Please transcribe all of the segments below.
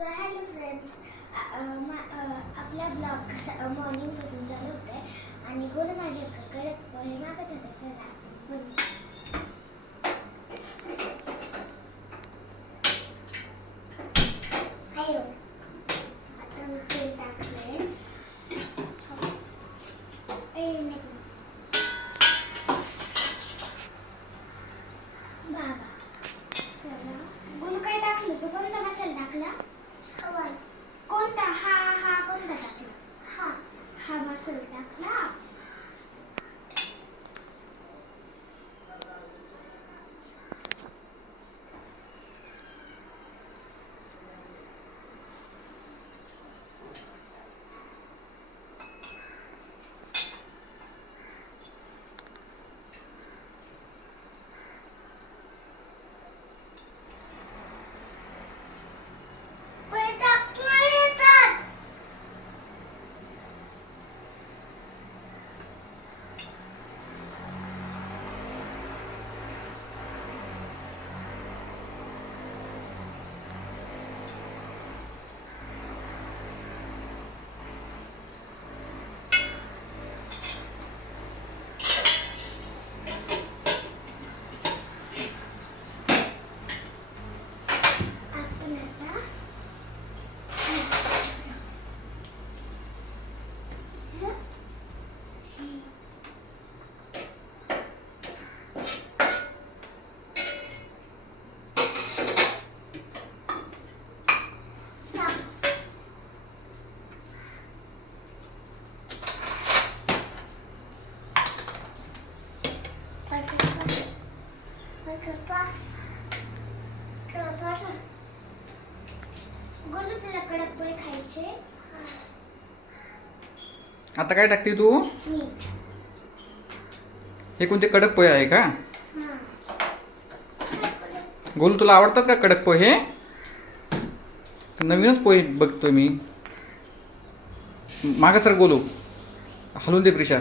So hello friends, आपला blog मॉर्निंगपासून चालू होत आहे आणि गोलू माझ्याकडे पोहे मागत होते. चला आता मी तेल टाकले. बाबा चला गोलू काय टाकलं? तू कोणता मसाला टाकला? कोणता? हा कोणता टाकला? हा मसाला टाकला. गोलू तुला कडक पोहे खायचे? आता काय टाकते तू? मीठ. हे कोणते कडक पोहे आहे का? गोलू तुला आवडतात का कडक पोहे? नवीनच पोहे बघतोय मी. मागं सर गोलू, हलवून दे प्रिशा,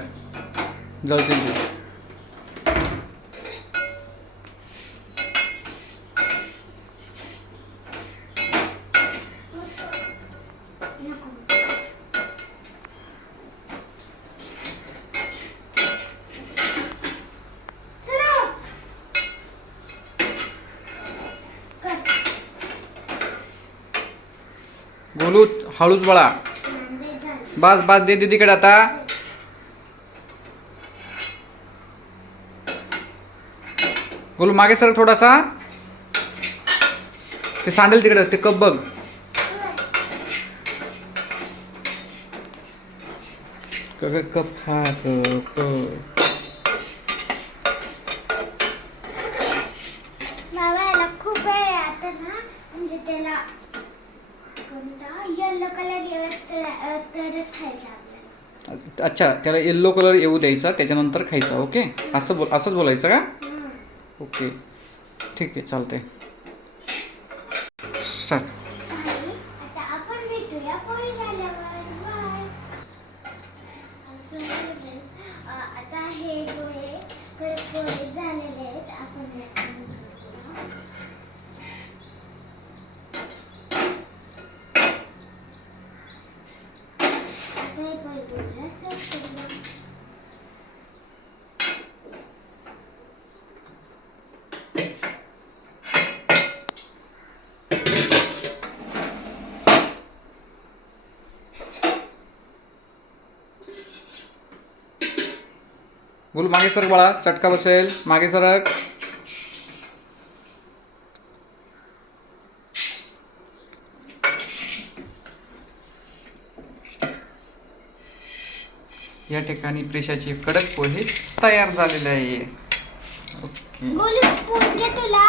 जळतील ते. गोलू हळूच बळा. बस बस, दे दीदीकडे आता. गोलू मागे सर थोडासा. ते सांडेल तिकडे, ते कप बघ. कप हा कप. मामाला खूप वेळ आहे आता ना, म्हणजे त्याला येलो कलर तरच खायचा आपल्याला. अच्छा, त्याला येल्लो कलर येऊ द्यायचा, त्याच्यानंतर खायचा. ओके, असंच बोलायचं का? ओके, ठीक आहे, चालतंय. स्टार्ट. आता आपण भेटूया पोहे झाल्यावर. बाय. आता हे पोहे कडक पोहे झालेले आहेत. आपण गोलू मागे सरक बाळा, चटका बसेल. मागे सरक. या ठिकाणी प्रेशाचे कडक पोहे तयार झालेले आहे. ओके. गोलू स्पून घे तुला.